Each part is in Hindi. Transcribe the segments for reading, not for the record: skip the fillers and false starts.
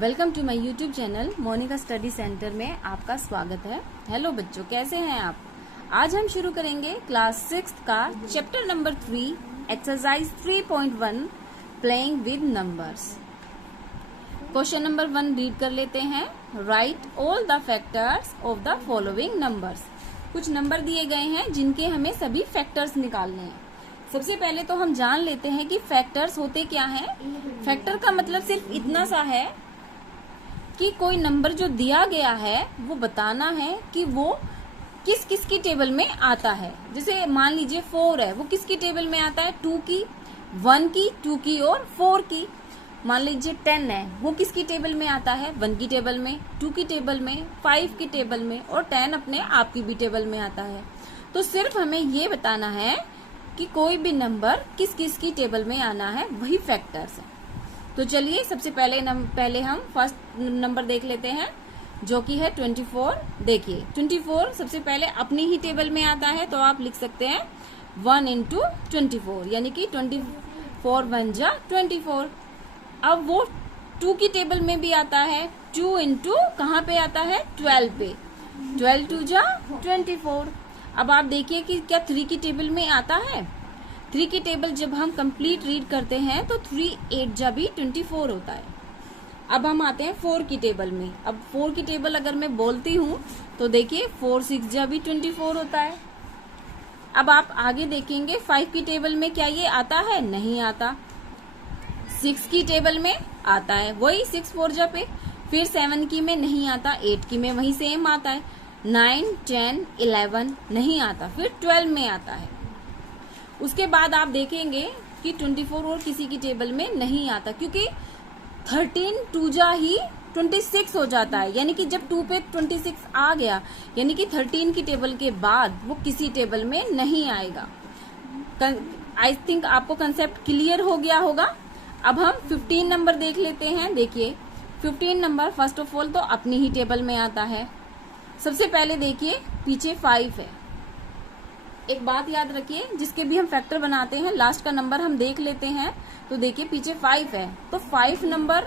Welcome to my YouTube channel Monika study centre में आपका स्वागत है। हेलो बच्चों, कैसे हैं आप? आज हम शुरू करेंगे क्लास 6 का chapter number 3 exercise 3.1 playing with numbers. Question number 1 read कर लेते हैं। Right all the factors of the following numbers. कुछ नंबर दिए गए हैं जिनके हमें सभी फैक्टर्स निकालने हैं। सबसे पहले तो हम जान लेते हैं कि फैक्टर्स होते क्या हैं। फैक्टर का मतलब सिर्फ इतना सा है कि कोई नंबर जो दिया गया है वो बताना है कि वो किस किस की टेबल में आता है। जैसे मान लीजिए 4 है, वो किसकी टेबल में आता है? 2 की, 1 की, 2 की और 4 की। मान लीजिए 10 है, वो किसकी टेबल में आता है? 1 की टेबल में, 2 की टेबल में, 5 की टेबल में और 10 अपने आप की भी टेबल में आता है। तो सिर्फ हमें ये बताना है कि कोई भी नंबर किस किस की टेबल में आना है, वही फैक्टर्स है। तो चलिए सबसे पहले हम फर्स्ट नंबर देख लेते हैं जो कि है 24। देखिए 24 सबसे पहले अपनी ही टेबल में आता है, तो आप लिख सकते हैं 1 इंटू 24, यानी कि 24 1 जा 24। अब वो 2 की टेबल में भी आता है, 2 इंटू कहाँ पे आता है? 12 पे, 12 2 जा 24। अब आप देखिए कि क्या 3 की टेबल में आता है? 3 की टेबल जब हम कंप्लीट रीड करते हैं तो 3 8 जा भी 24 होता है। अब हम आते हैं 4 की टेबल में। अब 4 की टेबल अगर मैं बोलती हूँ तो देखिए 4 6 जा भी 24 होता है। अब आप आगे देखेंगे 5 की टेबल में क्या ये आता है? नहीं आता। 6 की टेबल में आता है, वही 6 4 जा पे। फिर 7 की में नहीं आता, 8 की में वही सेम आता है, 9 10 11 नहीं आता, फिर 12 में आता है। उसके बाद आप देखेंगे कि 24 और किसी की टेबल में नहीं आता, क्योंकि 13 2 जा ही 26 हो जाता है। यानी कि जब 2 पे 26 आ गया, यानी कि 13 की टेबल के बाद वो किसी टेबल में नहीं आएगा। आई थिंक आपको कंसेप्ट क्लियर हो गया होगा। अब हम 15 नंबर देख लेते हैं। देखिए 15 नंबर फर्स्ट ऑफ ऑल तो अपनी ही टेबल में आता है। सबसे पहले देखिए पीछे 5 है। एक बात याद रखिए, जिसके भी हम फैक्टर बनाते हैं लास्ट का नंबर हम देख लेते हैं। तो देखिए पीछे 5 है, तो 5 नंबर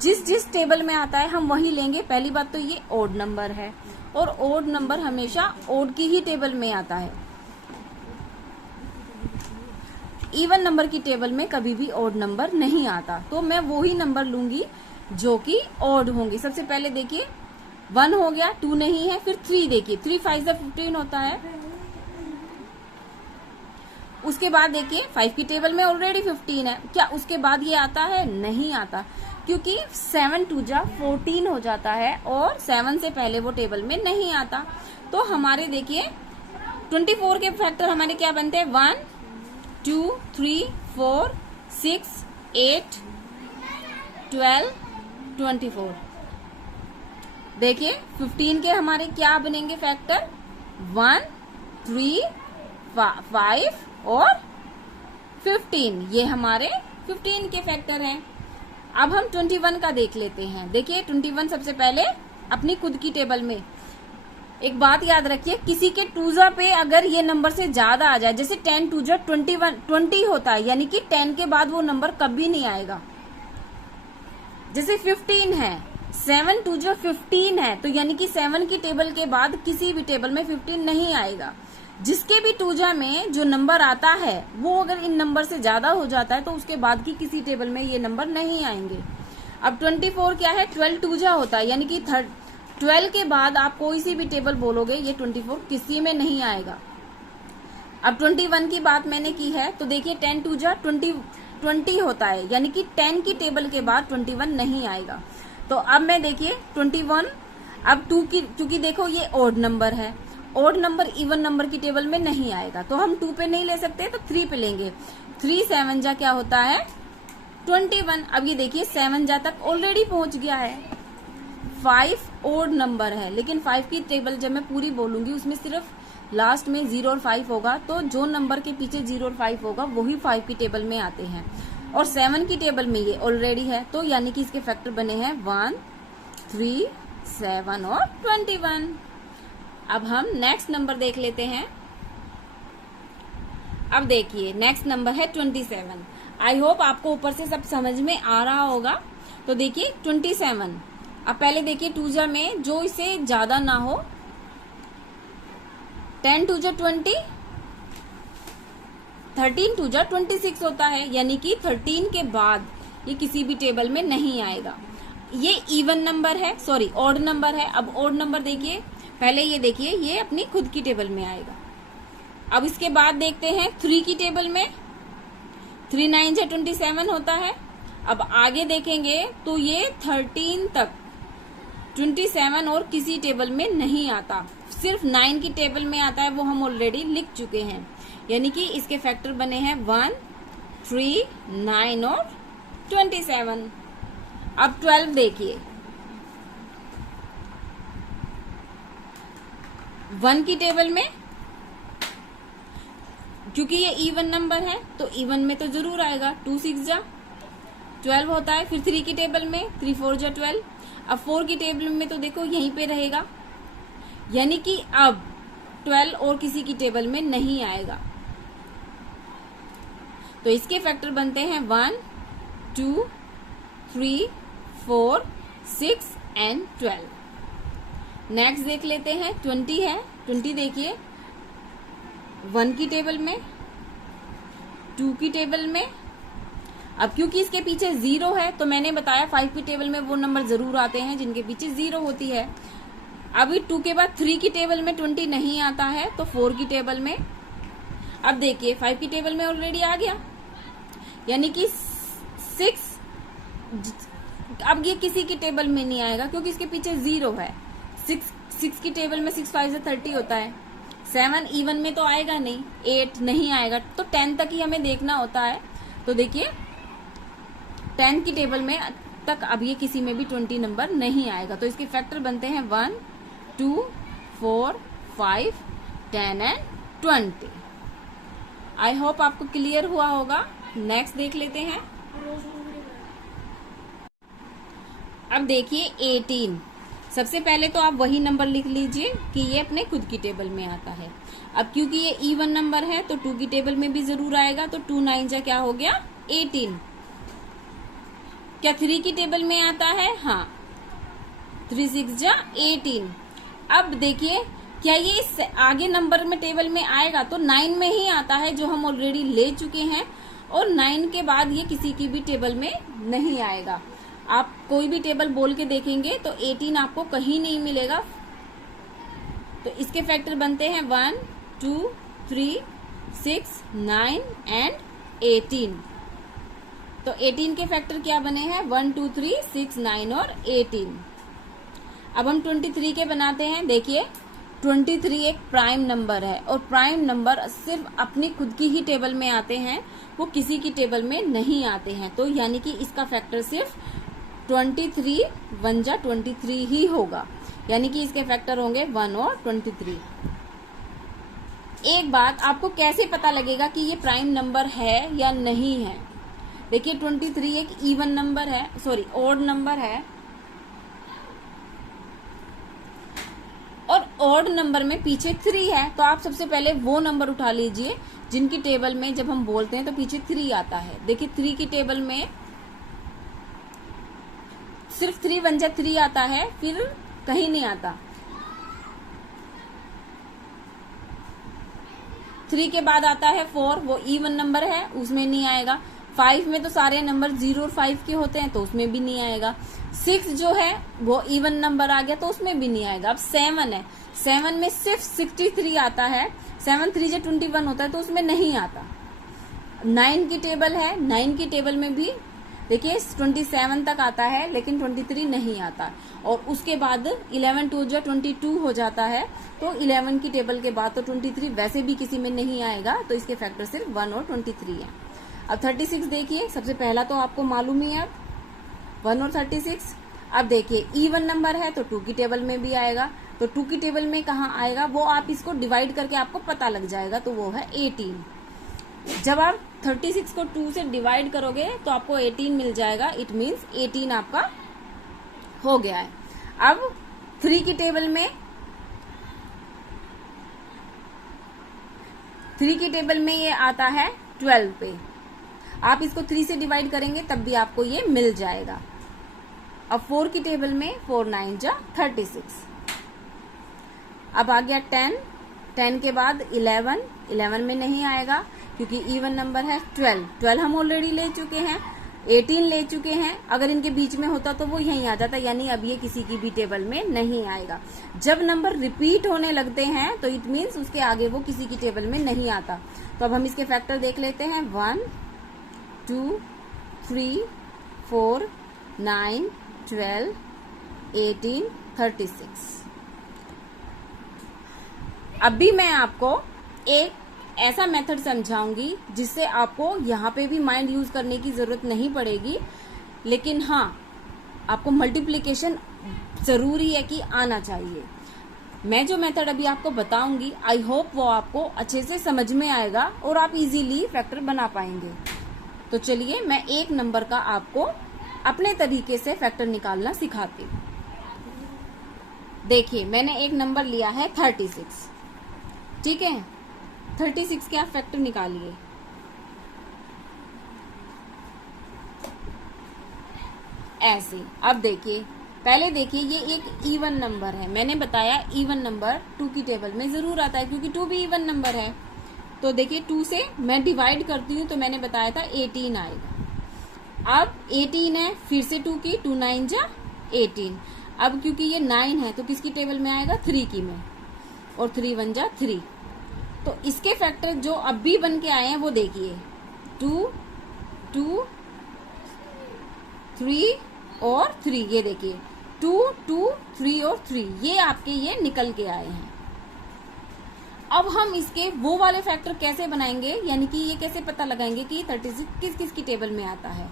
जिस टेबल में आता है हम वही लेंगे। पहली बात तो ये ओड नंबर है, और ओड नंबर हमेशा ओड की ही टेबल में आता है। इवन नंबर की टेबल में कभी भी ओड नंबर नहीं आता, तो मैं वो ही नंबर लूंगी जो कि ओड होंगे। सबसे पहले देखिए 1 हो गया, 2 नहीं है, फिर 3 देखिए 3 5 से 15 होता है। उसके बाद देखिए 5 की टेबल में ऑलरेडी 15 है, क्या उसके बाद ये आता है? नहीं आता, क्योंकि 7 2 जा 14 हो जाता है और 7 से पहले वो टेबल में नहीं आता। तो हमारे देखिए 24 के फैक्टर हमारे क्या बनते हैं? 1 2 3 4 6 8 12 24। देखिए 15 के हमारे क्या बनेंगे फैक्टर? 1 3 5 और 15, ये हमारे 15 के फैक्टर हैं। अब हम 21 का देख लेते हैं। देखिए 21 सबसे पहले अपनी खुद की टेबल में। एक बात याद रखिए, किसी के 2 जा पे अगर ये नंबर से ज्यादा आ जाए, जैसे 10 2 जा 20 होता है, यानी कि 10 के बाद वो नंबर कभी नहीं आएगा। जैसे 15 है, 7 2 जो 15 है, तो यानी कि 7 की टेबल के बाद किसी भी टेबल में 15 नहीं आएगा। जिसके भी 2 जा में जो नंबर आता है वो अगर इन नंबर से ज्यादा हो जाता है तो उसके बाद की किसी टेबल में ये नंबर नहीं आएंगे। अब 24 क्या है? 12 2 जा होता है, यानी कि 12 के बाद आप कोई सी भी टेबल बोलोगे ये 24 किसी में नहीं आएगा। अब 21 की बात मैंने की है, तो देखिए 10 2 जा 20 होता है, यानी कि 10 की टेबल के बाद 21 नहीं आएगा। तो अब मैं देखिए 21, अब 2 की, क्योंकि देखो ये ओड नंबर है, ओड नंबर इवन नंबर की टेबल में नहीं आएगा, तो हम 2 पे नहीं ले सकते, तो 3 पे लेंगे। 3 7 जा क्या होता है? 21। अब ये देखिए 7 जा तक ऑलरेडी पहुंच गया है। 5 ओड नंबर है, लेकिन 5 की टेबल जब मैं पूरी बोलूंगी उसमें सिर्फ लास्ट में 0 और 5 होगा, तो जो नंबर के पीछे 0 और 5 होगा वही 5 की टेबल में आते हैं। और 7 की टेबल में ये ऑलरेडी है, तो यानी कि इसके फैक्टर बने हैं 1 3 7 और 21। अब हम नेक्स्ट नंबर देख लेते हैं। अब देखिए नेक्स्ट नंबर है 27। आई होप आपको ऊपर से सब समझ में आ रहा होगा। तो देखिए 27। अब पहले देखिए 2 जा में जो इसे ज्यादा ना हो, 10 2 जा 20, 13 2 जा 26 होता है, यानी कि 13 के बाद ये किसी भी टेबल में नहीं आएगा। ये इवन नंबर है, सॉरी ऑड नंबर है। अब ऑड नंबर देखिए, पहले ये देखिए ये अपनी खुद की टेबल में आएगा। अब इसके बाद देखते हैं 3 की टेबल में, 3 9 जा 27 होता है। अब आगे देखेंगे तो ये 13 तक 27 और किसी टेबल में नहीं आता, सिर्फ 9 की टेबल में आता है, वो हम ऑलरेडी लिख चुके हैं। यानी कि इसके फैक्टर बने हैं 1 3 9 और 27। अब 12 देखिए, 1 की टेबल में, क्योंकि ये इवन नंबर है तो इवन में तो जरूर आएगा, 2 6 जा 12 होता है। फिर 3 की टेबल में 3 4 जा 12। अब 4 की टेबल में तो देखो यहीं पे रहेगा, यानी कि अब 12 और किसी की टेबल में नहीं आएगा। तो इसके फैक्टर बनते हैं 1 2 3 4 6 एंड 12। नेक्स्ट देख लेते हैं 20 है। 20 देखिए 1 की टेबल में, 2 की टेबल में। अब क्योंकि इसके पीछे 0 है तो मैंने बताया 5 की टेबल में वो नंबर जरूर आते हैं जिनके पीछे 0 होती है। अभी 2 के बाद 3 की टेबल में 20 नहीं आता है तो 4 की टेबल में। अब देखिए 5 की टेबल में ऑलरेडी आ गया, यानी कि 6। अब ये किसी की टेबल में नहीं आएगा क्योंकि इसके पीछे 0 है। 6 की टेबल में 6 5 30 होता है। 7 इवन में तो आएगा नहीं, 8 नहीं आएगा, तो 10 तक ही हमें देखना होता है। तो देखिए 10 की टेबल में तक अब ये किसी में भी 20 नंबर नहीं आएगा। तो इसके फैक्टर बनते हैं 1 2 4 5 10 एंड 20। आई होप आपको क्लियर हुआ होगा। नेक्स्ट देख लेते हैं। अब देखिए 18। सबसे पहले तो आप वही नंबर लिख लीजिए कि ये अपने खुद की टेबल में आता है। अब क्योंकि ये इवन नंबर है तो 2 की टेबल में भी जरूर आएगा, तो 2 9 जा क्या हो गया 18। क्या 3 की टेबल में आता है? हाँ, 3 6 जा 18। अब देखिए क्या ये इस आगे नंबर में टेबल में आएगा, तो 9 में ही आता है जो हम ऑलरेडी ले चुके हैं, और 9 के बाद ये किसी की भी टेबल में नहीं आएगा। आप कोई भी टेबल बोल के देखेंगे तो 18 आपको कहीं नहीं मिलेगा। तो इसके फैक्टर बनते हैं 1 2 3 6 9 एंड 18। तो 18 के फैक्टर क्या बने हैं? 1 2 3 6 9 और 18। अब हम 23 के बनाते हैं। देखिए 23 एक प्राइम नंबर है, और प्राइम नंबर सिर्फ अपनी खुद की ही टेबल में आते हैं, वो किसी की टेबल में नहीं आते हैं। तो यानी कि इसका फैक्टर सिर्फ 23 1 जा 23 ही होगा, यानी कि इसके फैक्टर होंगे 1 और 23। एक बात, आपको कैसे पता लगेगा कि ये प्राइम नंबर है या नहीं है? देखिए 23 एक इवन नंबर है, सॉरी ऑड नंबर है, और ऑड नंबर में पीछे 3 है, तो आप सबसे पहले वो नंबर उठा लीजिए जिनकी टेबल में जब हम बोलते हैं तो पीछे 3 आता है। देखिए 3 की टेबल में सिर्फ 3 1 जा 3 आता है, फिर कहीं नहीं आता। 3 के बाद आता है 4, वो इवन नंबर है, उसमें नहीं आएगा। 5 में तो सारे नंबर 0 और 5 के होते हैं, तो उसमें भी नहीं आएगा। 6 जो है वो इवन नंबर आ गया, तो उसमें भी नहीं आएगा। अब 7 है, 7 में सिर्फ 63 आता है, 7 3 जा 21 होता है, तो उसमें नहीं आता। 9 की टेबल है, 9 की टेबल में भी देखिए 27 तक आता है, लेकिन 23 नहीं आता। और उसके बाद 11 2 जा 22 हो जाता है, तो 11 की टेबल के बाद तो 23 वैसे भी किसी में नहीं आएगा, तो इसके फैक्टर सिर्फ 1 और 23 है। अब 36 देखिए, सबसे पहला तो आपको मालूम ही है 1 और 36। अब देखिए इवन नंबर है तो 2 की टेबल में भी आएगा, तो 2 की टेबल में कहाँ आएगा वो आप इसको डिवाइड करके आपको पता लग जाएगा, तो वो है 18। जब आप 36 को 2 से डिवाइड करोगे तो आपको 18 मिल जाएगा, इट मीन्स 18 आपका हो गया है। अब 3 की टेबल में, 3 की टेबल में ये आता है 12 पे, आप इसको 3 से डिवाइड करेंगे तब भी आपको ये मिल जाएगा। अब 4 की टेबल में 4 9 जा 36। अब आ गया 10, 10 के बाद 11, 11 में नहीं आएगा क्योंकि इवन नंबर है। 12, 12 हम ऑलरेडी ले चुके हैं। 18 ले चुके हैं। अगर इनके बीच में होता तो वो यहीं आ जाता, यानी अब ये किसी की भी टेबल में नहीं आएगा। जब नंबर रिपीट होने लगते हैं तो इट मीन्स उसके आगे वो किसी की टेबल में नहीं आता। तो अब हम इसके फैक्टर देख लेते हैं। 1 2 3 4 9 12 18 36। अब भी मैं आपको एक ऐसा मेथड समझाऊंगी जिससे आपको यहाँ पे भी माइंड यूज करने की जरूरत नहीं पड़ेगी, लेकिन हाँ आपको मल्टीप्लिकेशन जरूरी है कि आना चाहिए। मैं जो मेथड अभी आपको बताऊंगी आई होप वो आपको अच्छे से समझ में आएगा और आप इजीली फैक्टर बना पाएंगे। तो चलिए मैं एक नंबर का आपको अपने तरीके से फैक्टर निकालना सिखाती हूँ। देखिए मैंने एक नंबर लिया है 36, ठीक है। 36 के आप फैक्टर निकालिए। ऐसे अब देखिए, पहले देखिए ये एक इवन नंबर है। मैंने बताया इवन नंबर 2 की टेबल में जरूर आता है क्योंकि 2 भी इवन नंबर है। तो देखिए 2 से मैं डिवाइड करती हूँ तो मैंने बताया था 18 आएगा। अब 18 है, फिर से 2 की 2 9 जा 18। अब क्योंकि ये 9 है तो किसकी टेबल में आएगा? 3 की में, और 3 1 जा 3। तो इसके फैक्टर जो अब भी बन के आए हैं वो देखिए 2 2 3 और 3। ये देखिए 2 2 3 और 3, ये आपके ये निकल के आए हैं। अब हम इसके वो वाले फैक्टर कैसे बनाएंगे, यानी कि ये कैसे पता लगाएंगे कि 36 किस किस की टेबल में आता है।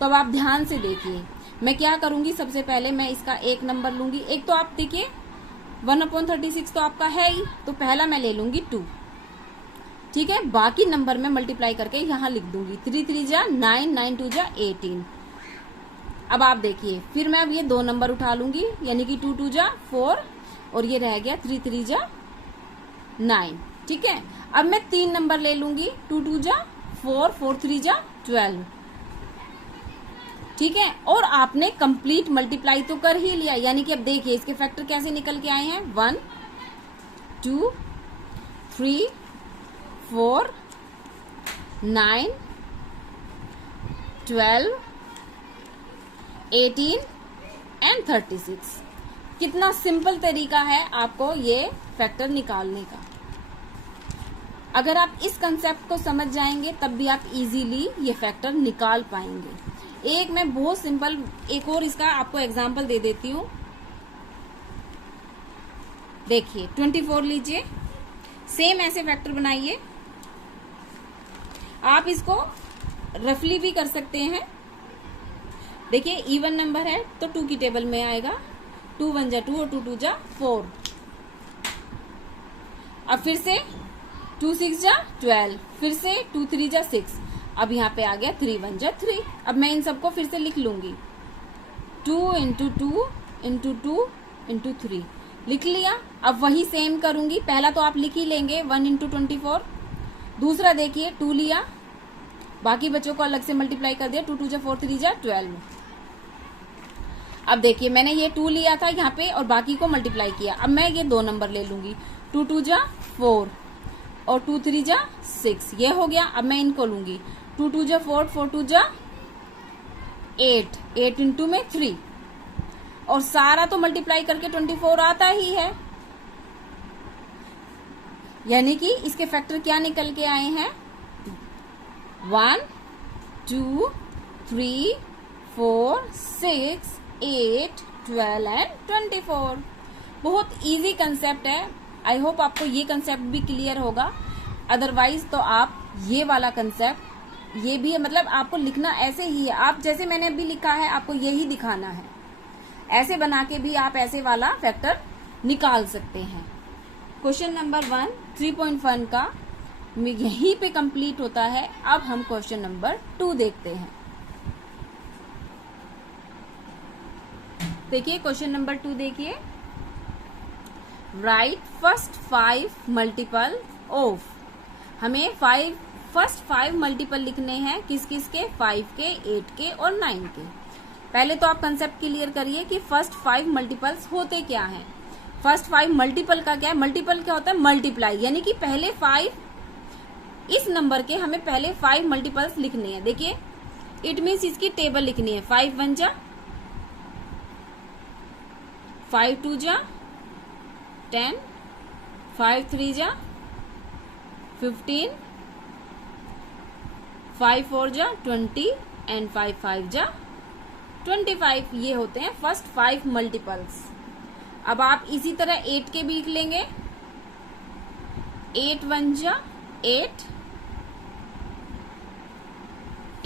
तो अब आप ध्यान से देखिए, मैं क्या करूंगी, सबसे पहले मैं इसका एक नंबर लूंगी। एक तो आप देखिए 1/36 तो आपका है ही, तो पहला मैं ले लूंगी 2, ठीक है। बाकी नंबर में मल्टीप्लाई करके यहाँ लिख दूंगी। 3 3 जा 9, 9 2 जा 18। अब आप देखिए फिर मैं अब ये 2 नंबर उठा लूंगी, यानी कि 2 2 जा 4 और ये रह गया 3 3 जा 9, ठीक है। अब मैं 3 नंबर ले लूंगी, 2 2 जा 4 4 3 जा 12, ठीक है। और आपने कंप्लीट मल्टीप्लाई तो कर ही लिया, यानी कि अब देखिए इसके फैक्टर कैसे निकल के आए हैं। 1 2 3 4 9 12 18 एंड 36। कितना सिंपल तरीका है आपको ये फैक्टर निकालने का। अगर आप इस कंसेप्ट को समझ जाएंगे तब भी आप इजीली ये फैक्टर निकाल पाएंगे। एक मैं बहुत सिंपल एक और इसका आपको एग्जांपल दे देती हूँ। देखिए 24 लीजिए, सेम ऐसे फैक्टर बनाइए। आप इसको रफली भी कर सकते हैं। देखिए इवन नंबर है तो 2 की टेबल में आएगा। 2 1 जा 2 और 2 2 जा 4। अब फिर से 2 6 जा 12, फिर से 2 3 जा 6। अब यहाँ पे आ गया 3 1 जा 3। अब मैं इन सबको फिर से लिख लूंगी। 2 × 2 × 2 × 3 लिख लिया। अब वही सेम करूंगी। पहला तो आप लिख ही लेंगे 1 × 24। दूसरा देखिए 2 लिया, बाकी बच्चों को अलग से मल्टीप्लाई कर दिया। 2 2 जा 4 3 जा 12। अब देखिए मैंने ये 2 लिया था यहाँ पे और बाकी को मल्टीप्लाई किया। अब मैं ये 2 नंबर ले लूंगी। 2 2 जा 4 और 2 3 जा 6, ये हो गया। अब मैं इनको लूंगी। 2 2 जा 4 4 2 जा 8, 8 × में 3, और सारा तो मल्टीप्लाई करके 24 आता ही है, यानी कि इसके फैक्टर क्या निकल के आए हैं? 1 2 3 4 6 8 12 एंड 24। बहुत इजी कंसेप्ट है। आई होप आपको ये कंसेप्ट भी क्लियर होगा। अदरवाइज तो आप ये वाला कंसेप्ट, ये भी है, मतलब आपको लिखना ऐसे ही है। आप जैसे मैंने अभी लिखा है आपको यही दिखाना है। ऐसे बना के भी आप ऐसे वाला फैक्टर निकाल सकते हैं। क्वेश्चन नंबर 1 3.1 का यहीं पे कंप्लीट होता है। अब हम क्वेश्चन नंबर 2 देखते हैं। देखिए क्वेश्चन नंबर 2 देखिए। Right first 5 multiple of. हमें फर्स्ट 5 मल्टीपल लिखने हैं। किस किस के? 5 के, 8 के और 9 के। पहले तो आप कंसेप्ट क्लियर करिए कि फर्स्ट 5 मल्टीपल्स होते क्या हैं। फर्स्ट 5 मल्टीपल का क्या है? मल्टीपल क्या होता है? मल्टीप्लाई, यानी कि पहले 5 इस नंबर के हमें पहले 5 मल्टीपल्स लिखने हैं। देखिए इट मीन्स इसकी टेबल लिखनी है। 5 1 जा 5 2 जा 10, 5 3 जा 15, 5 4 जा 20 एंड 5 5 जा 25। ये होते हैं फर्स्ट 5 मल्टीपल्स। अब आप इसी तरह 8 के भी लिख लेंगे। 8 1 जा 8,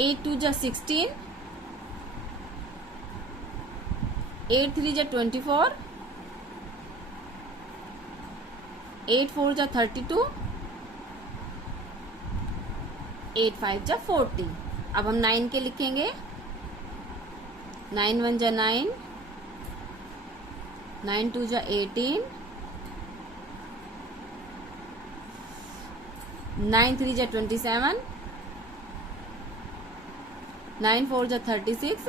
8 2 जा 16, 8 3 जा 24, 8 4 जा 32, 8 5 जा 40। अब हम 9 के लिखेंगे। 9 1 जा 9, 9 2 जा 18, 9 3 जा 27, 9 4 जा 36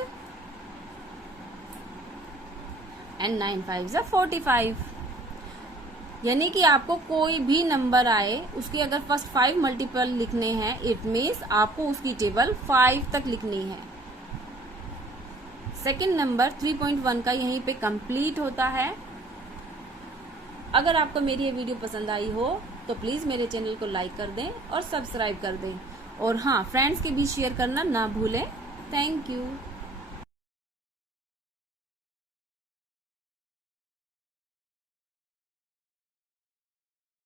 एंड 9 5 जा 45। यानी कि आपको कोई भी नंबर आए उसके अगर फर्स्ट 5 मल्टीपल लिखने हैं, इट मीन्स आपको उसकी टेबल 5 तक लिखनी है। सेकंड नंबर 3.1 का यहीं पे कंप्लीट होता है। अगर आपको मेरी ये वीडियो पसंद आई हो तो प्लीज मेरे चैनल को लाइक कर दें और सब्सक्राइब कर दें, और हाँ फ्रेंड्स के बीच शेयर करना ना भूलें। Thank you.